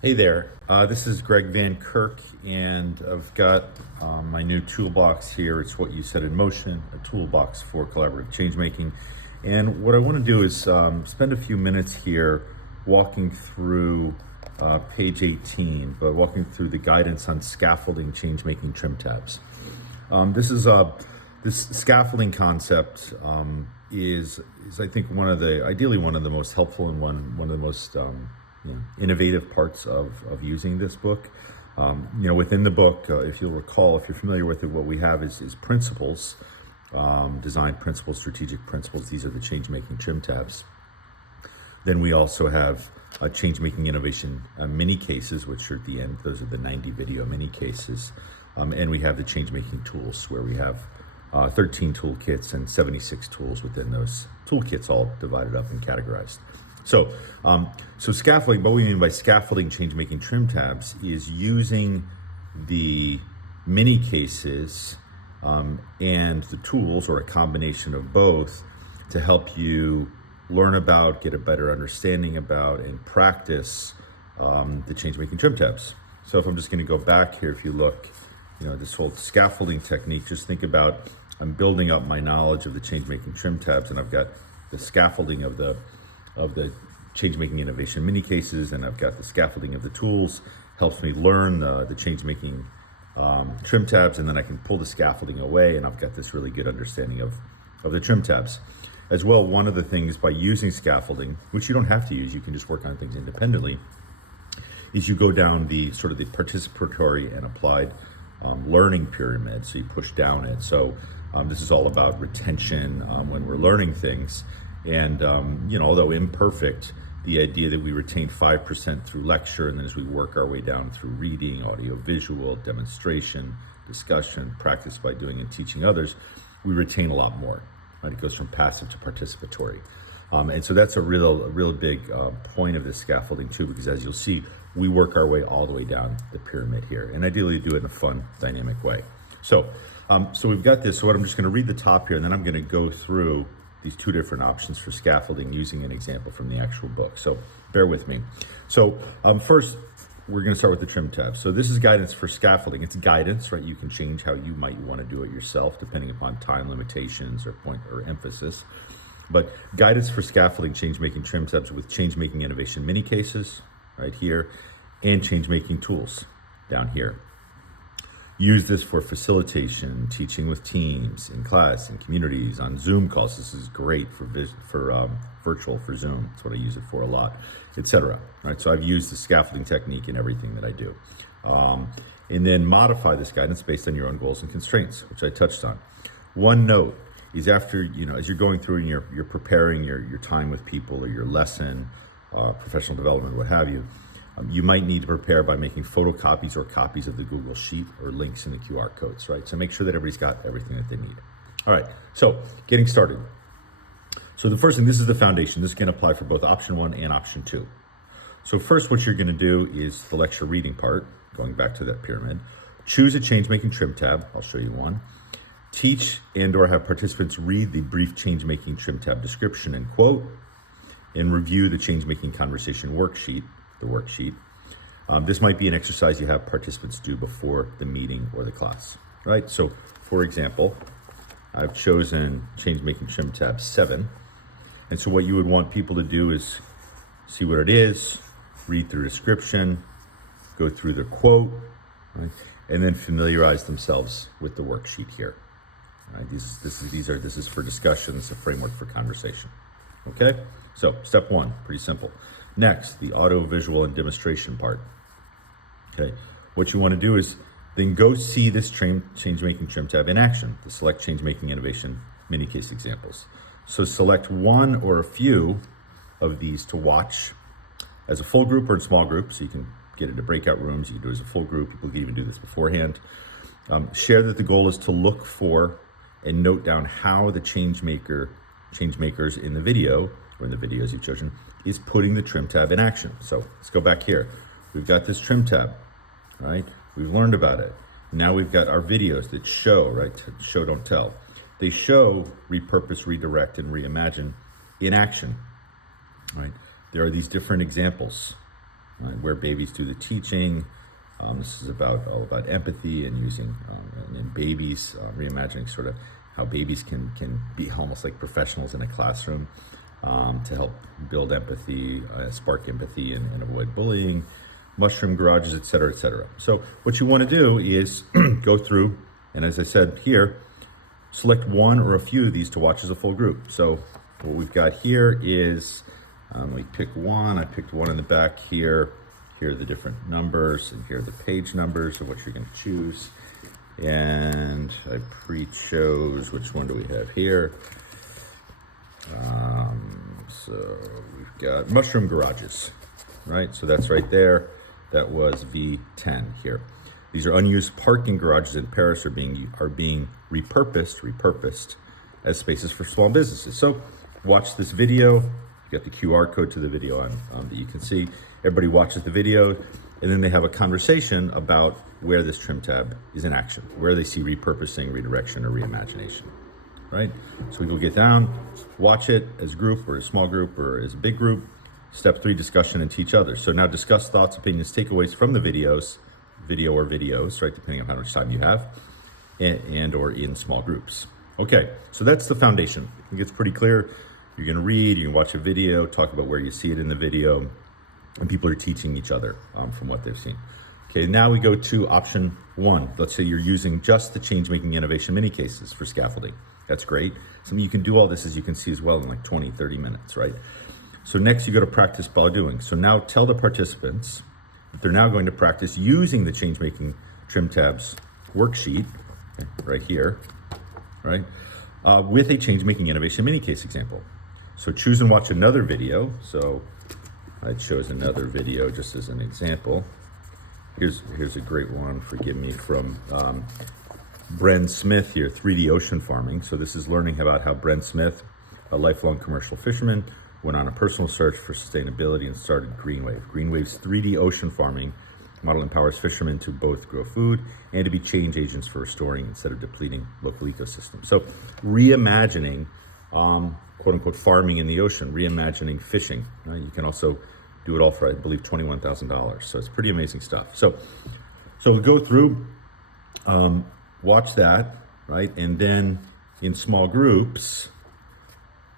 Hey there, this is Greg Van Kirk, and I've got my new toolbox here. It's what you set in motion, a toolbox for collaborative changemaking. And what I want to do is spend a few minutes here walking through page 18, but walking through the guidance on scaffolding changemaking trim tabs. This scaffolding concept is I think ideally one of the most helpful and one of the most innovative parts of using this book. Within the book, if you'll recall, if you're familiar with it, what we have is principles, design principles, strategic principles. These are the Changemaking Trim tabs. Then we also have Changemaking Innovation Mini-Cases, which are at the end. Those are the 90 video mini-cases. And we have the Changemaking Tools, where we have 13 toolkits and 76 tools within those toolkits, all divided up and categorized. So scaffolding, what we mean by scaffolding changemaking trim tabs is using the mini cases and the tools, or a combination of both, to help you learn about, get a better understanding about, and practice the changemaking trim tabs. So if I'm just going to go back here, if you look, this whole scaffolding technique, just think about, I'm building up my knowledge of the changemaking trim tabs, and I've got the scaffolding of the Changemaking Innovation Mini-Cases, and I've got the scaffolding of the tools. Helps me learn the changemaking trim tabs, and then I can pull the scaffolding away, and I've got this really good understanding of the trim tabs. As well, one of the things by using scaffolding, which you don't have to use, you can just work on things independently, is you go down the sort of the participatory and applied learning pyramid. So you push down it. So this is all about retention when we're learning things. And, although imperfect, the idea that we retain 5% through lecture, and then as we work our way down through reading, audio, visual, demonstration, discussion, practice by doing and teaching others, we retain a lot more, right? It goes from passive to participatory. And so that's a real big point of this scaffolding too, because as you'll see, we work our way all the way down the pyramid here, and ideally do it in a fun, dynamic way. So we've got this. So what I'm just going to read the top here, and then I'm going to go through these two different options for scaffolding using an example from the actual book. So bear with me. So first, we're going to start with the trim tab. So this is guidance for scaffolding. It's guidance, right? You can change how you might want to do it yourself, depending upon time limitations or point or emphasis. But guidance for scaffolding changemaking trim tabs with Changemaking Innovation Mini-Cases right here, and Changemaking Tools down here. Use this for facilitation, teaching with teams, in class, in communities, on Zoom calls. This is great for virtual, for Zoom. That's what I use it for a lot, etc. Right, so I've used the scaffolding technique in everything that I do. And then modify this guidance based on your own goals and constraints, which I touched on. One note is after, as you're going through and you're preparing your time with people or your lesson, professional development, what have you, you might need to prepare by making photocopies or copies of the Google Sheet or links in the QR codes, right? So make sure that everybody's got everything that they need. All right, so getting started. So the first thing, this is the foundation. This can apply for both option 1 and option 2. So first, what you're going to do is the lecture reading part, going back to that pyramid. Choose a changemaking trim tab. I'll show you one. Teach and or have participants read the brief changemaking trim tab description and quote, and review the changemaking conversation worksheet, the worksheet. This might be an exercise you have participants do before the meeting or the class, right? So for example, I've chosen Changemaking Trim Tab 7. And so what you would want people to do is see what it is, read through description, go through the quote, right? And then familiarize themselves with the worksheet here. Right? This is for discussion. It's a framework for conversation. Okay, so step 1, pretty simple. Next, the audio, visual, and demonstration part. Okay, what you want to do is then go see this Changemaking Trim tab in action, the Select Changemaking Innovation Mini-Case examples. So select one or a few of these to watch as a full group or in small group, so you can get into breakout rooms, you can do it as a full group, people can even do this beforehand. Share that the goal is to look for and note down how the changemakers in the video, or in the videos you've chosen, is putting the trim tab in action. So let's go back here. We've got this trim tab, right? We've learned about it. Now we've got our videos that show, right? Show, don't tell. They show repurpose, redirect, and reimagine in action, right? There are these different examples right? Where babies do the teaching. This is all about empathy and using, and in babies, reimagining sort of how babies can be almost like professionals in a classroom to help build empathy, spark empathy, and avoid bullying, mushroom garages, et cetera, et cetera. So what you want to do is go through, and as I said here, select one or a few of these to watch as a full group. So what we've got here is, we pick one. I picked one in the back here. Here are the different numbers, and here are the page numbers of what you're going to choose. And I pre-chose, which one do we have here? So we've got mushroom garages, right? So that's right there. That was V10 here. These are unused parking garages in Paris are being repurposed as spaces for small businesses. So watch this video. You got the QR code to the video that you can see. Everybody watches the video, and then they have a conversation about where this trim tab is in action, where they see repurposing, redirection, or reimagination, right? So we will get down, watch it as a group or a small group or as a big group. Step 3, discussion and teach others. So now discuss thoughts, opinions, takeaways from the video or videos, right, depending on how much time you have, and or in small groups. Okay, so that's the foundation. I think it's pretty clear. You're gonna read, you can watch a video, talk about where you see it in the video, and people are teaching each other from what they've seen. Okay, now we go to option 1. Let's say you're using just the Changemaking Innovation Mini-Cases for scaffolding. That's great. Something you can do all this, as you can see as well, in like 20, 30 minutes, right? So next you go to practice by doing. So now tell the participants that they're now going to practice using the Changemaking Trimtabs worksheet, okay, right here, right, with a Changemaking Innovation Mini-Case example. So choose and watch another video. So I chose another video just as an example. Here's a great one, forgive me, from Bren Smith here, 3D Ocean Farming. So this is learning about how Bren Smith, a lifelong commercial fisherman, went on a personal search for sustainability and started Greenwave. Greenwave's 3D ocean farming model empowers fishermen to both grow food and to be change agents for restoring instead of depleting local ecosystems. So reimagining, quote unquote, farming in the ocean, reimagining fishing. You can also do it all for, I believe, $21,000. So it's pretty amazing stuff. So we'll go through, watch that, right? And then in small groups,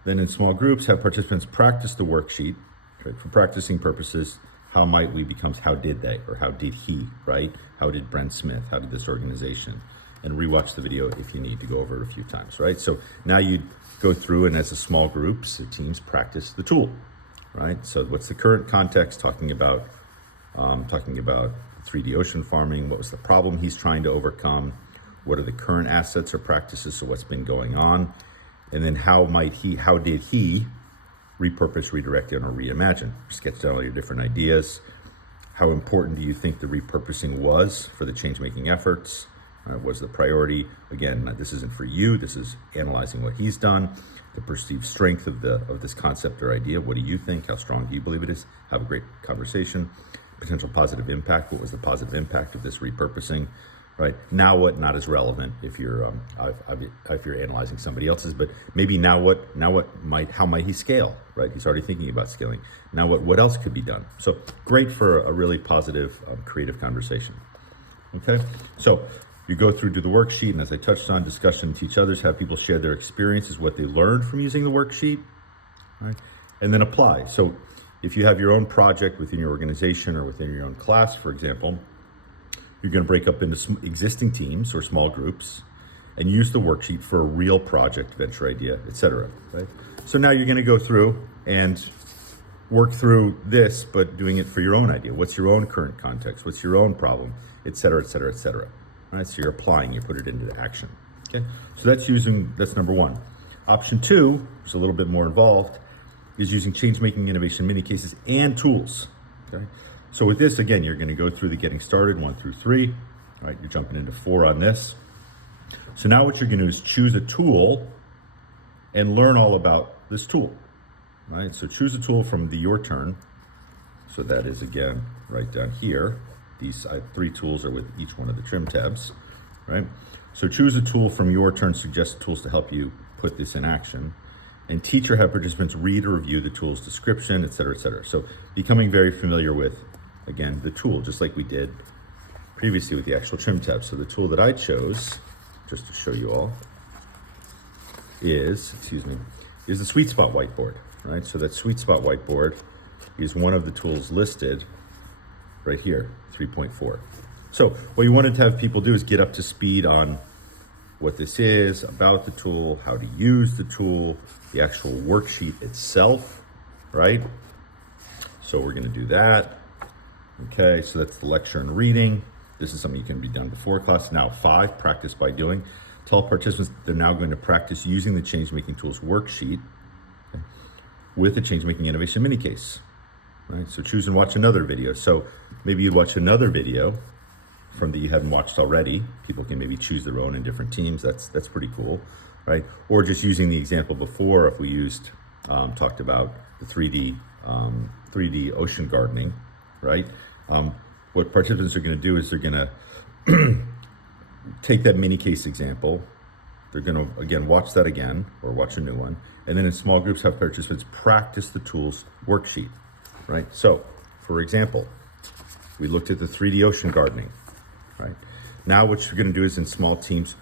have participants practice the worksheet, right? For practicing purposes, how might we becomes how did they, or how did he, right? How did Brent Smith, how did this organization? And rewatch the video if you need to go over it a few times, right? So now you go through, and as a small groups, the teams practice the tool, right? So what's the current context, talking about 3D ocean farming, what was the problem he's trying to overcome, what are the current assets or practices, so what's been going on, and then how did he repurpose, redirect, and or reimagine? Sketch down all your different ideas. How important do you think the repurposing was for the change-making efforts? Was the priority? Again, this isn't for you. This is analyzing what he's done, the perceived strength of this concept or idea. What do you think? How strong do you believe it is? Have a great conversation. Potential positive impact. What was the positive impact of this repurposing? Right now, what not as relevant if you're analyzing somebody else's, but maybe how might he scale? Right, he's already thinking about scaling. Now, what else could be done? So great for a really positive, creative conversation. Okay, so you go through to the worksheet, and as I touched on, discussion, teach others, have people share their experiences, what they learned from using the worksheet, right, and then apply. So if you have your own project within your organization or within your own class, for example, you're going to break up into existing teams or small groups and use the worksheet for a real project, venture idea, etc. Right? So now you're going to go through and work through this, but doing it for your own idea. What's your own current context? What's your own problem, etc., etc., etc. Right? So you're applying, you put it into action. Okay. So that's number 1. Option 2, which is a little bit more involved, is using Changemaking Innovation Mini-Cases and tools. Okay. So with this, again, you're going to go through the getting started 1 through 3. All right, you're jumping into 4 on this. So now what you're going to do is choose a tool and learn all about this tool. All right, so choose a tool from the your turn. So that is, again, right down here. These 3 tools are with each one of the trim tabs. Right. So choose a tool from your turn. Suggest tools to help you put this in action. And teach or have participants read or review the tool's description, et cetera, et cetera. So becoming very familiar with again, the tool, just like we did previously with the actual trim tab. So the tool that I chose, just to show you all, is the sweet spot whiteboard, right? So that sweet spot whiteboard is one of the tools listed right here, 3.4. So what you wanted to have people do is get up to speed on what this is, about the tool, how to use the tool, the actual worksheet itself, right? So we're gonna do that. Okay, so that's the lecture and reading. This is something you can be done before class. Now 5, practice by doing. Tell participants they're now going to practice using the Changemaking Tools worksheet, okay, with the Changemaking Innovation Mini-Case, right? So choose and watch another video. So maybe you watch another video from that you haven't watched already. People can maybe choose their own in different teams. That's pretty cool, right? Or just using the example before, if we used, talked about the 3D ocean gardening, right? What participants are gonna do is they're gonna take that mini case example. They're gonna, again, watch that again, or watch a new one. And then in small groups, have participants practice the tools worksheet, right? So, for example, we looked at the 3D ocean gardening, right? Now what you're gonna do is in small teams,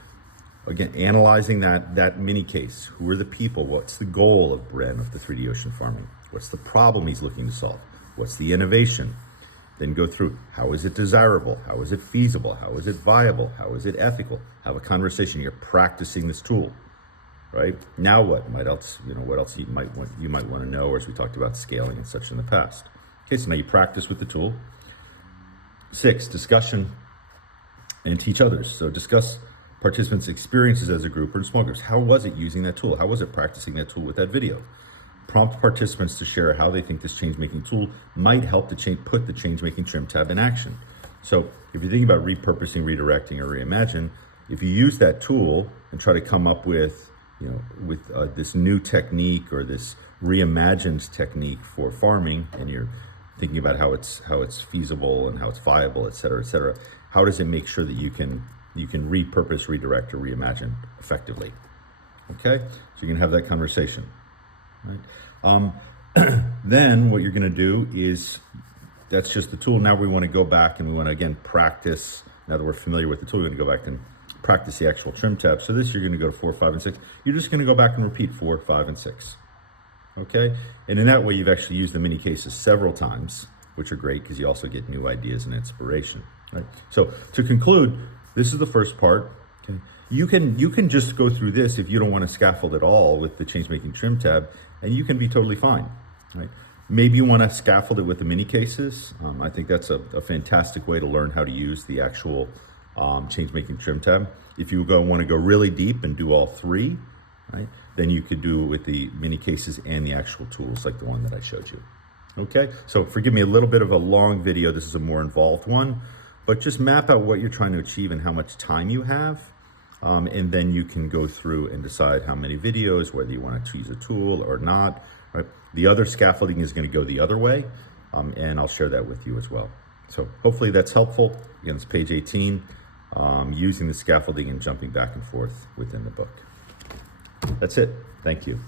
again, analyzing that mini case. Who are the people? What's the goal of Bren of the 3D ocean farming? What's the problem he's looking to solve? What's the innovation? Then go through, how is it desirable? How is it feasible? How is it viable? How is it ethical? Have a conversation. You're practicing this tool, right? Now what? What else you might want to know, or as we talked about scaling and such in the past. Okay, so now you practice with the tool. 6, discussion and teach others. So discuss participants' experiences as a group or in small groups. How was it using that tool? How was it practicing that tool with that video? Prompt participants to share how they think this change-making tool might help to put the Changemaking Trim tab in action. So if you're thinking about repurposing, redirecting, or reimagine, if you use that tool and try to come up with, this new technique or this reimagined technique for farming, and you're thinking about how it's feasible and how it's viable, et cetera, how does it make sure that you can repurpose, redirect, or reimagine effectively? Okay, so you can have that conversation. Right. Then what you're going to do is, that's just the tool. Now we want to go back and we want to again practice. Now that we're familiar with the tool, we're going to go back and practice the actual trim tab. So this, you're going to go to 4, 5, and 6. You're just going to go back and repeat 4, 5, and 6. Okay, and in that way you've actually used the mini cases several times, which are great because you also get new ideas and inspiration. Right. So to conclude, this is the first part. Okay. You can just go through this if you don't want to scaffold at all with the Changemaking Trim tab, and you can be totally fine, right? Maybe you want to scaffold it with the mini cases. I think that's a fantastic way to learn how to use the actual Changemaking Trim tab. If you want to go really deep and do all 3, right, then you could do it with the mini cases and the actual tools like the one that I showed you. Okay, so forgive me a little bit of a long video. This is a more involved one, but just map out what you're trying to achieve and how much time you have. And then you can go through and decide how many videos, whether you want to choose a tool or not. Right? The other scaffolding is going to go the other way, and I'll share that with you as well. So hopefully that's helpful. Again, it's page 18, using the scaffolding and jumping back and forth within the book. That's it. Thank you.